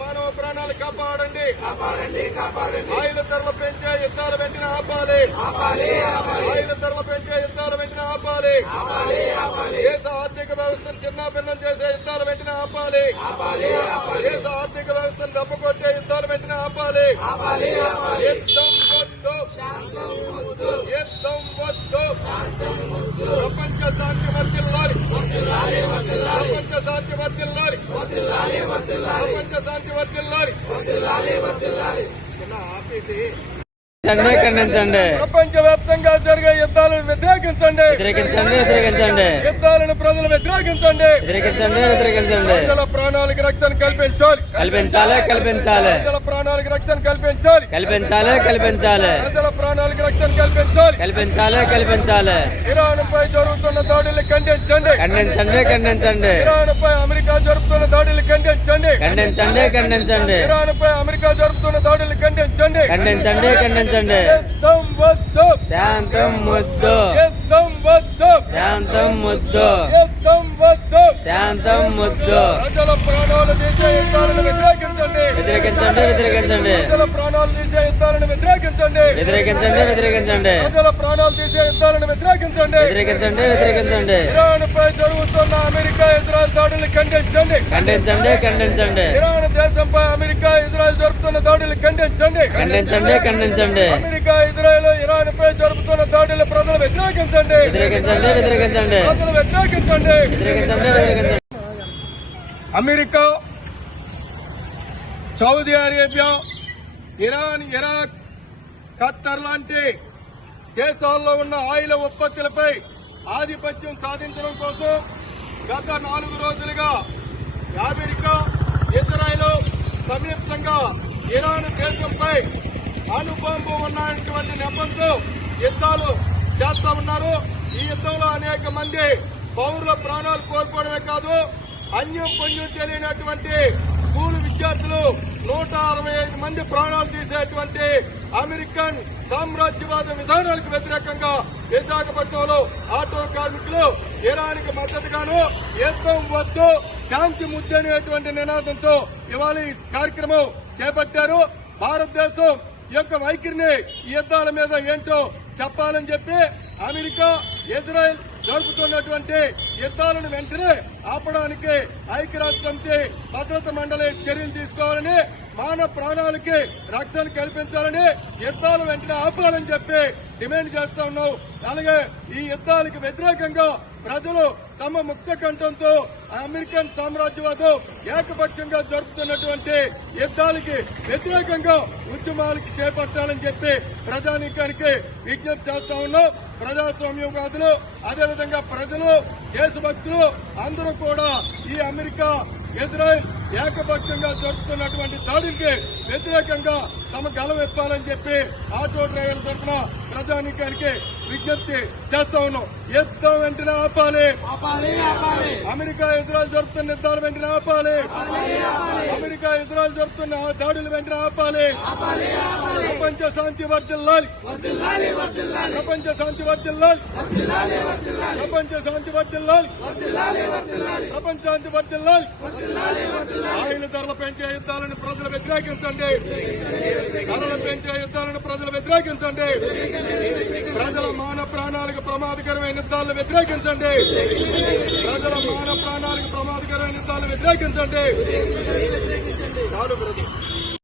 మానవ ప్రాణాలు కాపాడండి. ఆయుధ ధరలు పెంచే యుద్ధాలు వెంటనే ఆపాలి. ఆయుధ ధరలు పెంచే యుద్ధాలు వెంటనే ఆపాలి. దేశ ఆర్థిక వ్యవస్థను చిన్నాభిన్నం చేసే యుద్ధాలు వెంటనే ఆపాలి. దేశ ఆర్థిక వ్యవస్థను దెబ్బకొట్టే యుద్ధాలు వెంటనే ఆపాలి. యుద్ధం వద్దు, యుద్ధం వద్దు. ప్రపంచ శాంతి వర్ధిల్లాలి. ప్రపంచ శాంతి వర్ధిల్లాలి. ప్రపంచ శాంతి వర్ధిల్లాలి. ఆపేసి ఖండించండి. ప్రపంచ వ్యాప్తంగా జరిగే యుద్ధాలను వ్యతిరేకించండి. యుద్ధాలను ప్రజలు వ్యతిరేకించండి. ప్రజల ప్రాణాలకు రక్షణ కల్పించాలి. ప్రజల ప్రాణాలకు రక్షణ కల్పించాలి. ప్రజల ప్రాణాలకు రక్షణ కల్పించాలి. ఇరాన్ పై జరుగుతున్న దాడులు ఖండించండి. ఇరాన్ పై అమెరికా జరుపుతున్న దాడులు ఖండించండి. ఇరాన్ పై అమెరికా జరుపుతున్న దాడులు ఖండించండి. యుద్ధం వద్దు, శాంతం ముద్దు. యుద్ధం వద్దు, శాంతం ముద్దు. యుద్ధం వద్దు. శాంతం ముద్దు. ప్రజల ప్రాణాలు తీసే యుద్ధాలను వ్యతిరేకించండి. ప్రజల ప్రాణాలు తీసే యుద్ధాలను వ్యతిరేకించండి. ప్రజల ప్రాణాలు తీసే యుద్ధాలను వ్యతిరేకించండి. ఇరాన్ పై జరుగుతున్న అమెరికా ఇజ్రాయెల్ దాడులు ఖండించండి. ఇరాన్ దేశంపై అమెరికా ఇజ్రాయెల్ జరుపుతున్న దాడులు ఖండించండి. అమెరికా ఇజ్రాయెల్ ఇరాన్ పై జరుపుతున్న దాడులు ప్రజలు వ్యతిరేకించండి. ప్రజలు వ్యతిరేకించండి. America, Saudi Arabia, Iran, Iraq, Qatar లాంటి దేశాల్లో ఉన్న ఆయిల్ ఉత్పత్తులపై ఆధిపత్యం సాధించడం కోసం గత 4 రోజులుగా అమెరికా, ఇజ్రాయెల్ సంయుక్తంగా ఇరాన్ దేశంపై అణుబాంబు ఉన్నటువంటి నెపంతో యుద్ధాలు చేస్తా ఉన్నారు. ఈ యుద్ధంలో అనేక మంది పౌరుల ప్రాణాలు కోల్పోవడమే కాదు, అన్యం పుణ్యం తెలియనటువంటి స్కూలు విద్యార్థులు 165 మంది ప్రాణాలు తీసేటువంటి అమెరికన్ సామ్రాజ్యవాద విధానాలకు వ్యతిరేకంగా విశాఖపట్నంలో ఆటో కార్మికులు ఇరాన్కి మద్దతుగాను యుద్ధం వద్దు, శాంతి ముద్దు అనేటువంటి నినాదంతో ఇవాళ ఈ కార్యక్రమం చేపట్టారు. భారతదేశం యొక్క వైఖరిని ఈ యుద్ధాల మీద ఏంటో చెప్పాలని చెప్పి అమెరికా, ఇజ్రాయెల్ జరుపుతున్నటువంటి యుద్ధాలను వెంటనే ఆపడానికి ఐక్యరాజ్య సమితి భద్రతా మండలి చర్యలు తీసుకోవాలని, మానవ ప్రాణాలకి రక్షణ కల్పించాలని, యుద్ధాలు వెంటనే ఆపాలని చెప్పి డిమాండ్ చేస్తా ఉన్నాం. అలాగే ఈ యుద్ధాలకు వ్యతిరేకంగా ప్రజలు తమ ముక్త కంఠంతో అమెరికన్ సామ్రాజ్యవాదం ఏకపక్షంగా జరుపుతున్నటువంటి యుద్ధాలకి వ్యతిరేకంగా ఉద్యమాలకి చేపట్టాలని చెప్పి ప్రజానీకానికి విజ్ఞప్తి చేస్తా ఉన్నాం. ప్రజాస్వామ్యవాదులు, అదేవిధంగా ప్రజలు, దేశభక్తులు అందరూ కూడా ఈ అమెరికా, ఇజ్రాయెల్ ఏకపక్షంగా జరుపుతున్నటువంటి దాడులకి వ్యతిరేకంగా తమ గలవెప్పాలని చెప్పి ఆటో డ్రైవర్ల తరఫున ప్రజానీకానికి విజ్ఞప్తి చేస్తా ఉన్నాం. యుద్ధం వెంటనే ఆపాలి. అమెరికా, ఇజ్రాయెల్ జరుపుతున్న యుద్ధాలు వెంటనే ఆపాలి. అమెరికా, ఇజ్రాయెల్ జరుపుతున్న దాడులు వెంటనే ఆపాలి. ప్రపంచ శాంతి వర్ధిల్లాలి. ప్రపంచ శాంతి వర్ధిల్లాలి. ప్రపంచ శాంతి వర్ధిల్లాలి. ప్రపంచ శాంతి వర్ధిల్లాలి. ఆయిల్ ధరలు పెంచే యుద్ధాలను ప్రజలు వ్యతిరేకించండి. ధరలు పెంచే యుద్ధాలను ప్రజలు వ్యతిరేకించండి. ప్రజల మానవ ప్రాణాలకు ప్రమాదకరమైన యుద్ధాలను వ్యతిరేకించండి. ప్రజల మానవ ప్రాణాలకు ప్రమాదకరమైన యుద్ధాలను వ్యతిరేకించండి. చాలు బ్రదర్.